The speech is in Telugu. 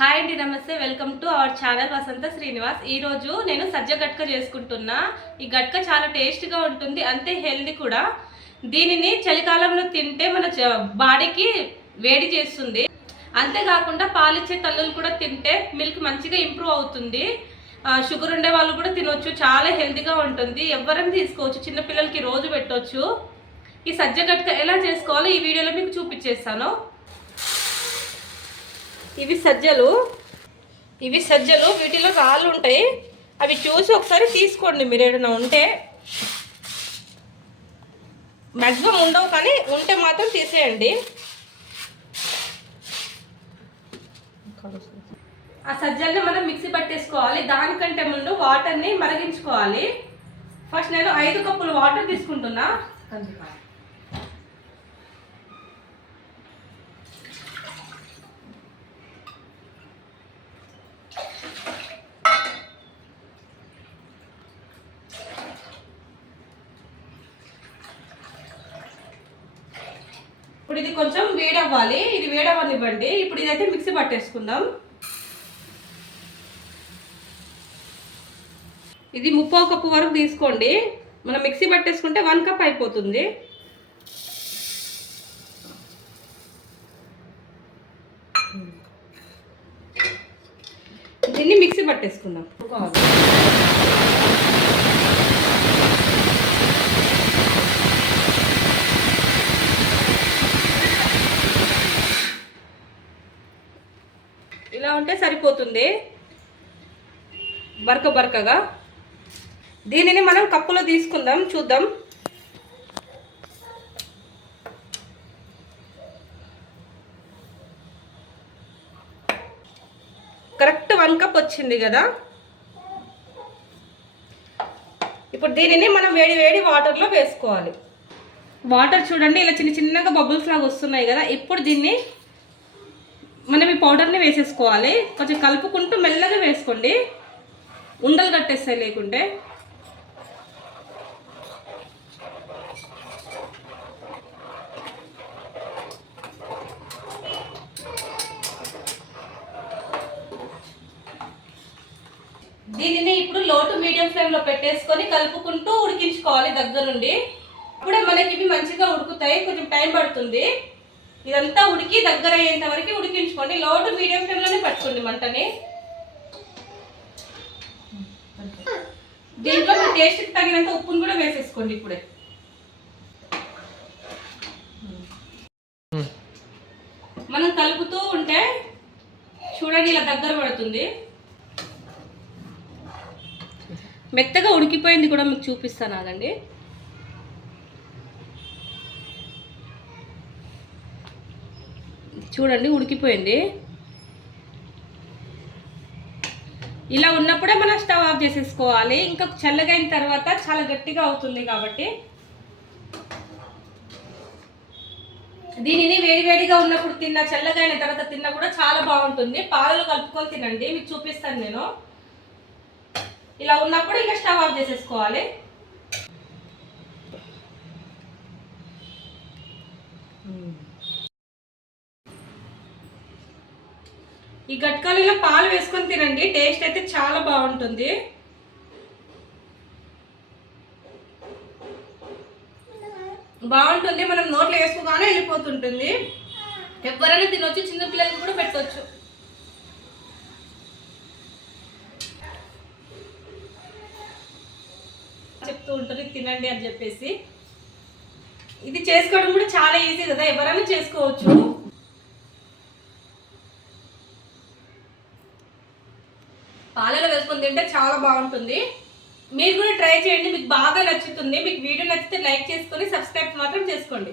హాయ్ అండి, నమస్తే. వెల్కమ్ టు అవర్ ఛానల్ వసంత శ్రీనివాస్. ఈరోజు నేను సజ్జ గట్క చేసుకుంటున్నా. ఈ గట్క చాలా టేస్ట్గా ఉంటుంది, అంతే హెల్దీ కూడా. దీనిని చలికాలంలో తింటే మన బాడీకి వేడి చేస్తుంది. అంతేకాకుండా పాలిచ్చే తల్లులు కూడా తింటే మిల్క్ మంచిగా ఇంప్రూవ్ అవుతుంది. షుగర్ ఉండే వాళ్ళు కూడా తినొచ్చు, చాలా హెల్దీగా ఉంటుంది. ఎవరైనా తీసుకోవచ్చు, చిన్నపిల్లలకి రోజు పెట్టవచ్చు. ఈ సజ్జ గట్క ఎలా చేసుకోవాలో ఈ వీడియోలో మీకు చూపించేస్తాను. ఇవి సజ్జలు వీటిలో రాళ్ళు ఉంటాయి. అవి చూసి ఒకసారి తీసుకోండి. మీరు ఏదైనా ఉంటే, మ్యాక్సిమం ఉండవు, కానీ ఉంటే మాత్రం తీసేయండి. ఆ సజ్జల్ని మనం మిక్సీ పట్టేసుకోవాలి. దానికంటే ముందు వాటర్ని మరిగించుకోవాలి. ఫస్ట్ నేను 5 కప్పులు వాటర్ తీసుకుంటున్నా. ఇప్పుడు ఇది కొంచెం వేడవ్వాలి. ఇది వేడవ్వనివ్వండి. ఇప్పుడు ఇదైతే మిక్సీ పట్టేసుకుందాం. ఇది 3/4 కప్పు వరకు తీసుకోండి. మనం మిక్సీ పట్టేసుకుంటే 1 కప్ అయిపోతుంది. దీన్ని మిక్సీ పట్టేసుకుందాం. ఇలా ఉంటే సరిపోతుంది, బరకగా. దీనిని మనం కప్పులో తీసుకుందాం, చూద్దాం. కరెక్ట్ 1 కప్ వచ్చింది కదా. ఇప్పుడు దీనిని మనం వేడి వాటర్లో వేసుకోవాలి. వాటర్ చూడండి, ఇలా చిన్నగా బబుల్స్ లాగా వస్తున్నాయి కదా. ఇప్పుడు దీన్ని మనం ఈ పౌడర్ని వేసేసుకోవాలి. కొంచెం కలుపుకుంటూ మెల్లగా వేసుకోండి, ఉండలు కట్టేస్తాయి లేకుంటే. దీనిని ఇప్పుడు లో టు మీడియం ఫ్లేమ్లో పెట్టేసుకొని కలుపుకుంటూ ఉడికించుకోవాలి దగ్గరుండి. అప్పుడే మనకి ఇవి మంచిగా ఉడుకుతాయి. కొంచెం టైం పడుతుంది. ఇదంతా ఉడికి దగ్గర అయ్యేంత వరకు ఉడికించుకోండి. లో టు మీడియం ఫ్లేమ్లోనే పట్టుకోండి మంటని. దీంట్లో మీ టేస్ట్కి తగినంత ఉప్పును కూడా వేసేసుకోండి. ఇప్పుడే మనం కలుపుతూ ఉంటే చూడండి, ఇలా దగ్గర పడుతుంది. మెత్తగా ఉడికిపోయింది కూడా మీకు చూపిస్తాను, ఆగండి. చూడండి, ఉడికిపోయింది. ఇలా ఉన్నప్పుడే మనం స్టవ్ ఆఫ్ చేసేసుకోవాలి. ఇంకా చల్లగా అయిన తర్వాత చాలా గట్టిగా అవుతుంది కాబట్టి దీనిని వేడిగా ఉన్నప్పుడు తిన్నా, చల్లగా అయిన తర్వాత తిన్నా కూడా చాలా బాగుంటుంది. పాలలో కలుపుకొని తినండి, మీకు చూపిస్తాను నేను. ఇలా ఉన్నప్పుడు ఇంకా స్టవ్ ఆఫ్ చేసేసుకోవాలి. ఈ గట్కాలలో పాలు వేసుకొని తినండి, టేస్ట్ అయితే చాలా బాగుంటుంది. మనం నోట్లో వేసుకోగానే వెళ్ళిపోతుంటుంది. ఎవరైనా తినొచ్చు, చిన్న పిల్లలకి కూడా పెట్టవచ్చు. చెప్తూ ఉంటుంది తినండి అని చెప్పేసి. ఇది చేసుకోవడం కూడా చాలా ఈజీ కదా, ఎవరైనా చేసుకోవచ్చు. పాలలో వేసుకొని తింటే చాలా బాగుంటుంది. మీరు కూడా ట్రై చేయండి, మీకు బాగా నచ్చుతుంది. మీకు వీడియో నచ్చితే లైక్ చేసుకొని సబ్స్క్రైబ్ మాత్రం చేసుకోండి.